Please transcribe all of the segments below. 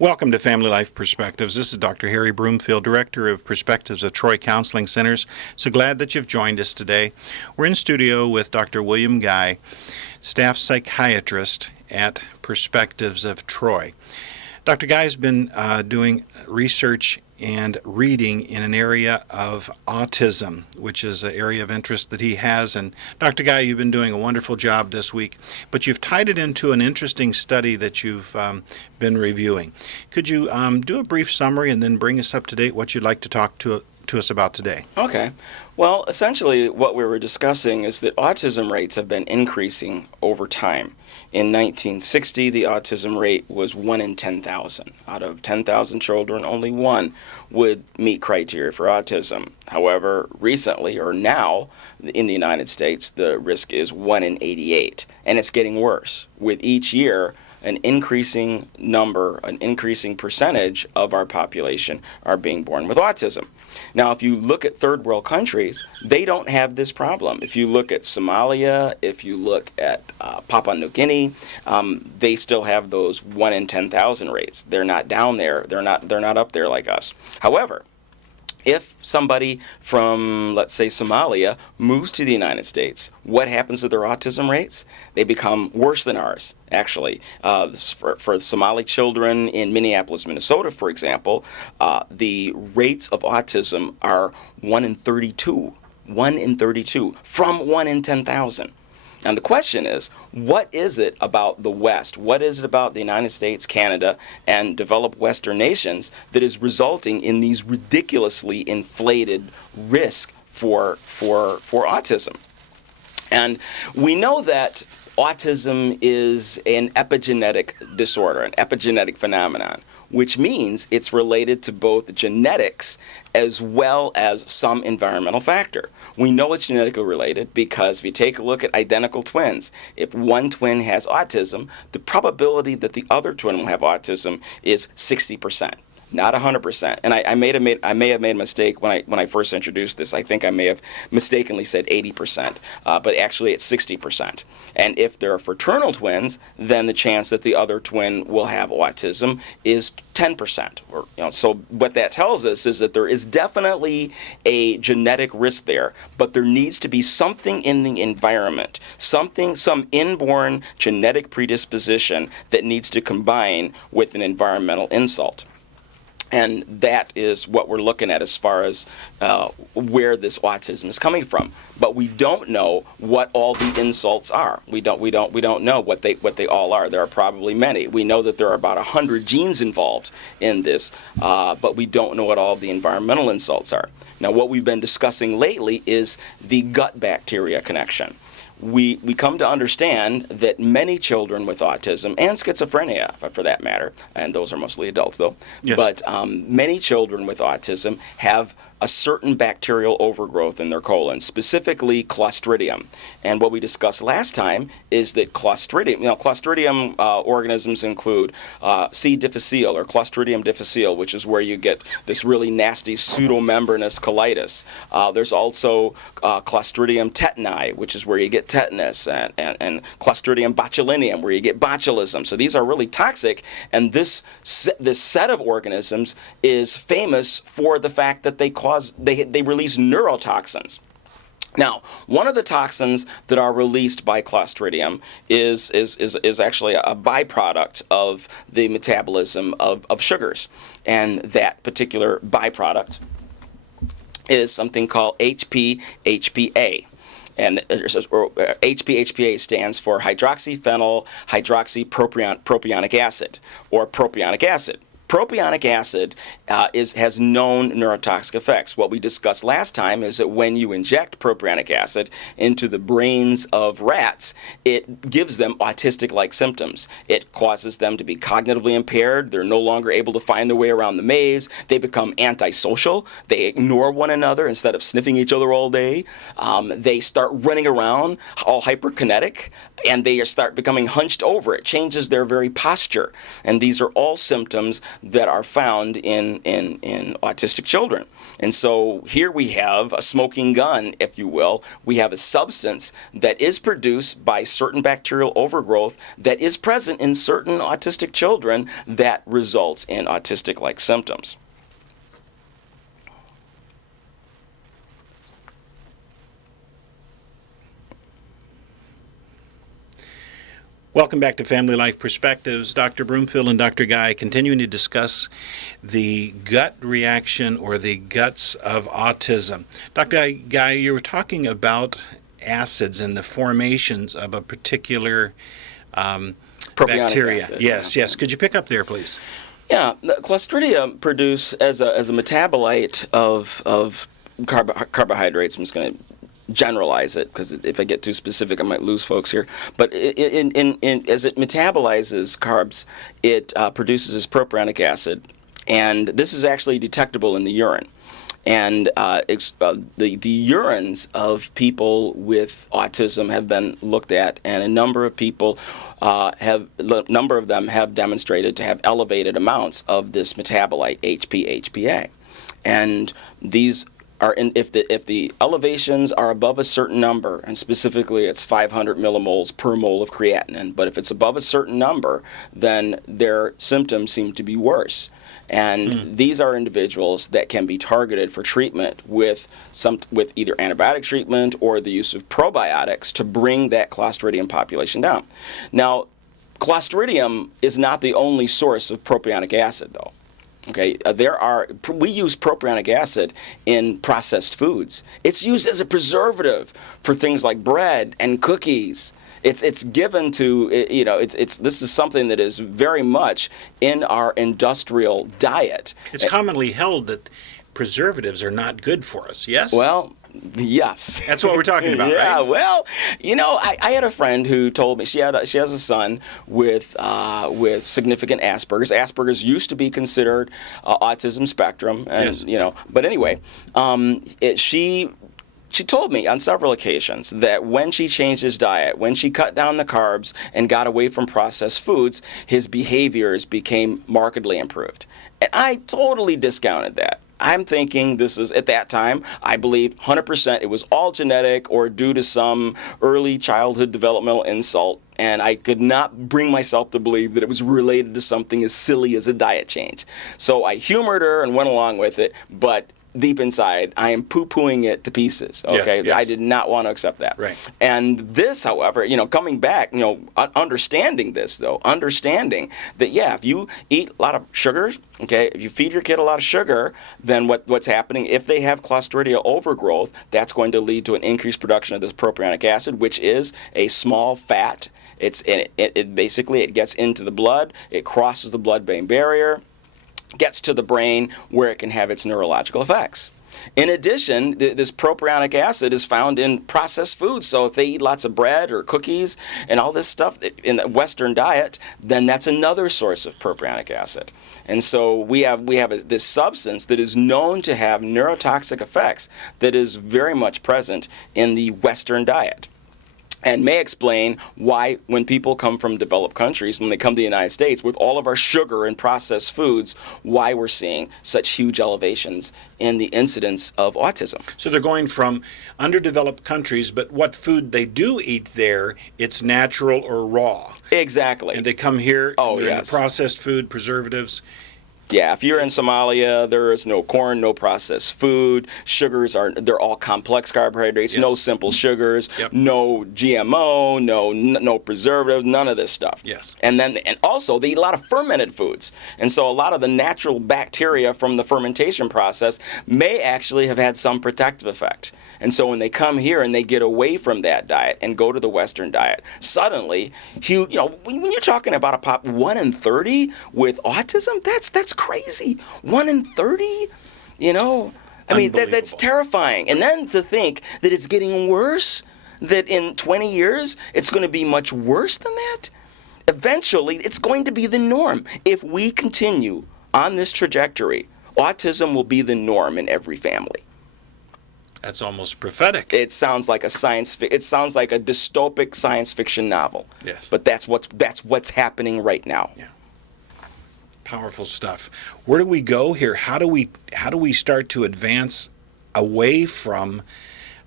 Welcome to Family Life Perspectives. This is Dr. Harry Broomfield, Director of Perspectives of Troy Counseling Centers. So glad that you've joined us today. We're in studio with Dr. William Guy, staff psychiatrist at Perspectives of Troy. Dr. Guy has been doing research and reading in an area of autism, which is an area of interest that he has. And Dr. Guy, you've been doing a wonderful job this week, but you've tied it into an interesting study that you've been reviewing. Could you do a brief summary and then bring us up to date what you'd like to talk to us about today? Okay. Well, essentially what we were discussing is that autism rates have been increasing over time. In 1960, the autism rate was 1 in 10,000. Out of 10,000 children, only one would meet criteria for autism. However, recently, or now, in the United States, the risk is 1 in 88. And it's getting worse. With each year, an increasing number, an increasing percentage of our population are being born with autism. Now, if you look at third world countries, they don't have this problem. If you look at Somalia, if you look at Papua New Guinea, they still have those 1 in 10,000 rates. They're not down there. They're not up there like us. However, if somebody from, let's say, Somalia moves to the United States, what happens to their autism rates? They become worse than ours, actually. For Somali children in Minneapolis, Minnesota, for example, the rates of autism are 1 in 32. 1 in 32 from 1 in 10,000. And the question is, what is it about the West? What is it about the United States, Canada, and developed Western nations that is resulting in these ridiculously inflated risks for autism? And we know that autism is an epigenetic disorder, an epigenetic phenomenon, which means it's related to both genetics as well as some environmental factor. We know it's genetically related because if you take a look at identical twins, if one twin has autism, the probability that the other twin will have autism is 60%. Not 100%. And I may have made a mistake when I first introduced this. I think I may have mistakenly said 80%, but actually it's 60%. And if there are fraternal twins, then the chance that the other twin will have autism is 10%. So what that tells us is that there is definitely a genetic risk there, but there needs to be something in the environment, some inborn genetic predisposition that needs to combine with an environmental insult. And that is what we're looking at as far as where this autism is coming from. But we don't know what all the insults are. We don't know what they all are. There are probably many. We know that there are about 100 genes involved in this, but we don't know what all the environmental insults are. Now, what we've been discussing lately is the gut bacteria connection. We come to understand that many children with autism, and schizophrenia for that matter, and those are mostly adults though, yes. But many children with autism have a certain bacterial overgrowth in their colon, specifically Clostridium. And what we discussed last time is that Clostridium organisms include C. difficile or Clostridium difficile, which is where you get this really nasty pseudomembranous colitis. There's also Clostridium tetani, which is where you get tetanus, and Clostridium botulinum, where you get botulism. So these are really toxic, and this set of organisms is famous for the fact that they release neurotoxins. Now, one of the toxins that are released by Clostridium is actually a byproduct of the metabolism of sugars, and that particular byproduct is something called HPHPA. And HPHPA stands for hydroxyphenyl hydroxypropionic acid, or propionic acid. Propionic acid has known neurotoxic effects. What we discussed last time is that when you inject propionic acid into the brains of rats, it gives them autistic-like symptoms. It causes them to be cognitively impaired. They're no longer able to find their way around the maze. They become antisocial. They ignore one another instead of sniffing each other all day. They start running around all hyperkinetic, and they start becoming hunched over. It changes their very posture. And these are all symptoms that are found in autistic children. And so here we have a smoking gun, if you will. We have a substance that is produced by certain bacterial overgrowth that is present in certain autistic children that results in autistic-like symptoms. Welcome back to Family Life Perspectives. Dr. Broomfield and Dr. Guy continuing to discuss the gut reaction or the guts of autism. Dr. Guy, you were talking about acids and the formations of a particular bacteria. Acid, yes, yeah. yes. Could you pick up there, please? Yeah, the Clostridium produce as a metabolite of carbohydrates. I'm just going to generalize it because if I get too specific, I might lose folks here. But as it metabolizes carbs, it produces this propionic acid, and this is actually detectable in the urine. And the urines of people with autism have been looked at, and a number of people have demonstrated to have elevated amounts of this metabolite, HPA. And these are if the elevations are above a certain number, and specifically it's 500 millimoles per mole of creatinine, but if it's above a certain number, then their symptoms seem to be worse. And these are individuals that can be targeted for treatment with either antibiotic treatment or the use of probiotics to bring that Clostridium population down. Now, Clostridium is not the only source of propionic acid, though. Okay, we use propionic acid in processed foods. It's used as a preservative for things like bread and cookies. It's given to, this is something that is very much in our industrial diet. It's commonly held that preservatives are not good for us, yes? Well, yes. That's what we're talking about, yeah, right? Well, I had a friend who told me she has a son with significant Asperger's. Asperger's used to be considered autism spectrum, and yes. But anyway, She told me on several occasions that when she changed his diet, when she cut down the carbs and got away from processed foods, his behaviors became markedly improved. And I totally discounted that. I'm thinking this is, at that time, I believe 100% it was all genetic or due to some early childhood developmental insult. And I could not bring myself to believe that it was related to something as silly as a diet change. So I humored her and went along with it, but deep inside, I am poo-pooing it to pieces. Okay, yes. I did not want to accept that. Right. And this, however, coming back, understanding this though, understanding that if you eat a lot of sugars, okay, if you feed your kid a lot of sugar, then what's happening if they have Clostridia overgrowth, that's going to lead to an increased production of this propionic acid, which is a small fat. It basically gets into the blood, it crosses the blood-brain barrier, gets to the brain where it can have its neurological effects. In addition, this propionic acid is found in processed foods. So if they eat lots of bread or cookies and all this stuff in the Western diet, then that's another source of propionic acid. And so we have this substance that is known to have neurotoxic effects that is very much present in the Western diet. And may explain why when people come from developed countries, when they come to the United States, with all of our sugar and processed foods, why we're seeing such huge elevations in the incidence of autism. So they're going from underdeveloped countries, but what food they do eat there, it's natural or raw. Exactly. And they come here, yes. Processed food, preservatives. Yeah, if you're in Somalia, there is no corn, no processed food. Sugars they're all complex carbohydrates, yes. No simple sugars, yep. No GMO, no preservatives, none of this stuff. Yes. And also they eat a lot of fermented foods. And so a lot of the natural bacteria from the fermentation process may actually have had some protective effect. And so when they come here and they get away from that diet and go to the Western diet, suddenly, when you're talking about a pop 1 in 30 with autism, that's crazy. 1 in 30, I mean, that's terrifying. And then to think that it's getting worse, that in 20 years it's going to be much worse than that. Eventually, it's going to be the norm. If we continue on this trajectory, autism will be the norm in every family. That's almost prophetic. It sounds like a dystopic science fiction novel. Yes. But that's what's happening right now. Yeah. Powerful stuff. Where do we go here? How do we start to advance away from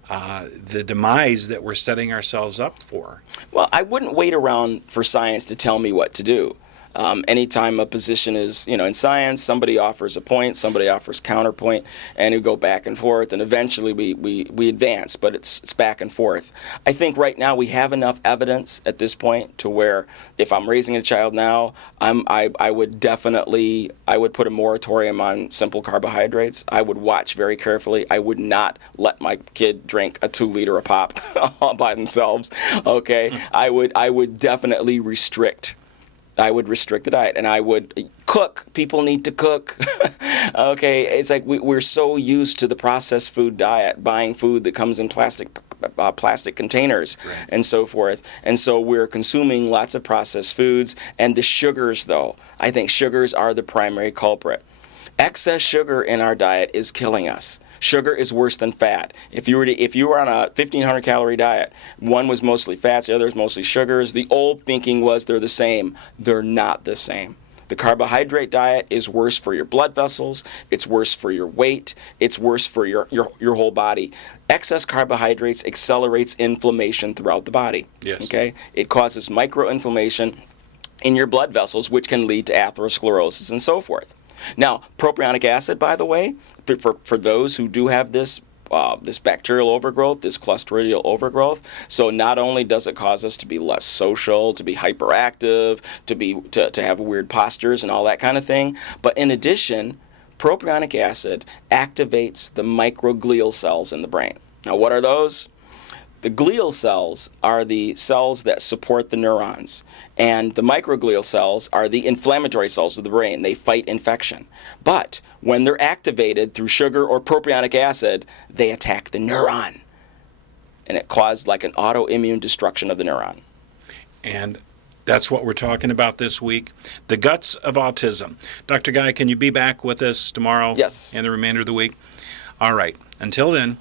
the demise that we're setting ourselves up for? Well, I wouldn't wait around for science to tell me what to do. Anytime a position is, in science, somebody offers a point, somebody offers counterpoint, and we go back and forth, and eventually we advance, but it's back and forth. I think right now we have enough evidence at this point to where if I'm raising a child now, I would put a moratorium on simple carbohydrates. I would watch very carefully. I would not let my kid drink a 2-liter of pop all by themselves. Okay, I would definitely restrict. I would restrict the diet, and I would cook. People need to cook. Okay, it's like we're so used to the processed food diet, buying food that comes in plastic containers, right, and so forth. And so we're consuming lots of processed foods. And the sugars, though, I think sugars are the primary culprit. Excess sugar in our diet is killing us. Sugar is worse than fat. If you were on a 1,500 calorie diet, one was mostly fats, the other is mostly sugars. The old thinking was they're the same. They're not the same. The carbohydrate diet is worse for your blood vessels. It's worse for your weight. It's worse for your whole body. Excess carbohydrates accelerates inflammation throughout the body. Yes. Okay. It causes microinflammation in your blood vessels, which can lead to atherosclerosis and so forth. Now, propionic acid, by the way, for those who do have this bacterial overgrowth, this clostridial overgrowth, so not only does it cause us to be less social, to be hyperactive, to have weird postures and all that kind of thing, but in addition, propionic acid activates the microglial cells in the brain. Now, what are those? The glial cells are the cells that support the neurons, and the microglial cells are the inflammatory cells of the brain. They fight infection. But when they're activated through sugar or propionic acid, they attack the neuron, and it causes like an autoimmune destruction of the neuron. And that's what we're talking about this week, the guts of autism. Dr. Guy, can you be back with us tomorrow? Yes. And the remainder of the week? All right. Until then,